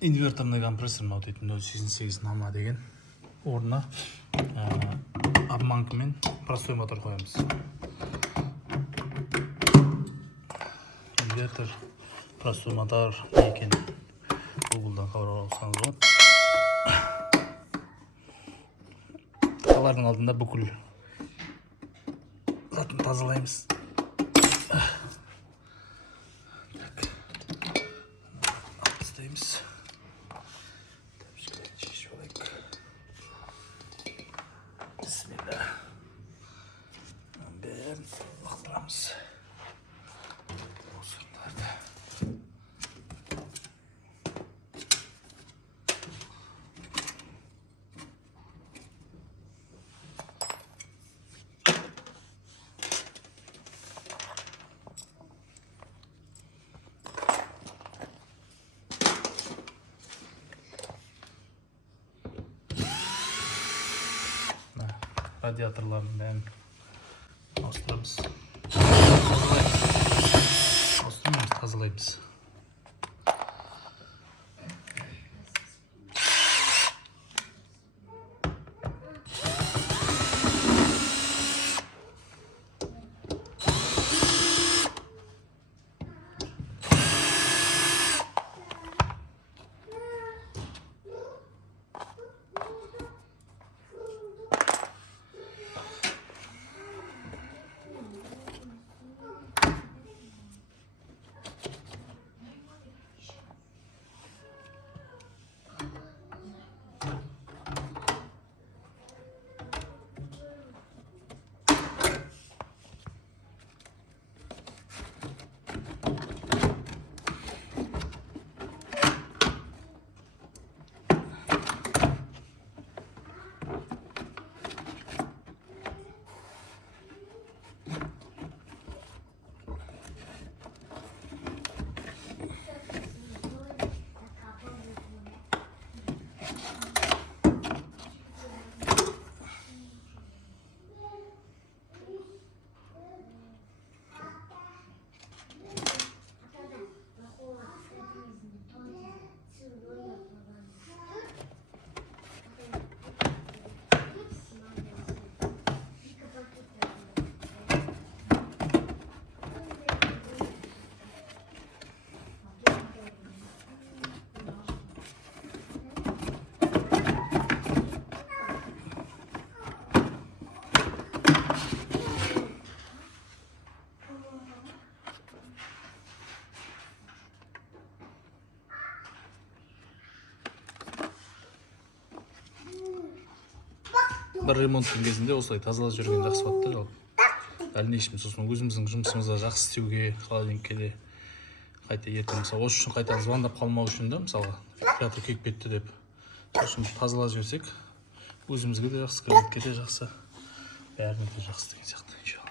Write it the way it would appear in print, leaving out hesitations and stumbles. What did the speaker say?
инверторный компрессор мынау дейтін 088 нама деген орнына обманка мен простой мотор қоямыз. Инвертор, простой мотор не екен Google'дан хабар алсаңыз болады. Тағалардың алдында бүкіл затын тазалаймыз. Тастаймыз. Bismillah. Бәрін лақтырамыз. Осыларды. Радиаторларын бәрін ауыстырамыз. Тазалаймыз. Бір ремонттың кезінде осылай тазалап жүрген жақсы болады да жалпы. Дальнейшем сосын өзіміздің жұмысымызда жақсы істеуге, холодильникке де қайта ертең мысалы осы үшін қайта звондап қалмау үшін да мысалға температура күйіп кетті деп сосын тазалап жіберсек өзімізге де жақсы, кредитке де жақсы, бәріне де жақсы деген сияқты.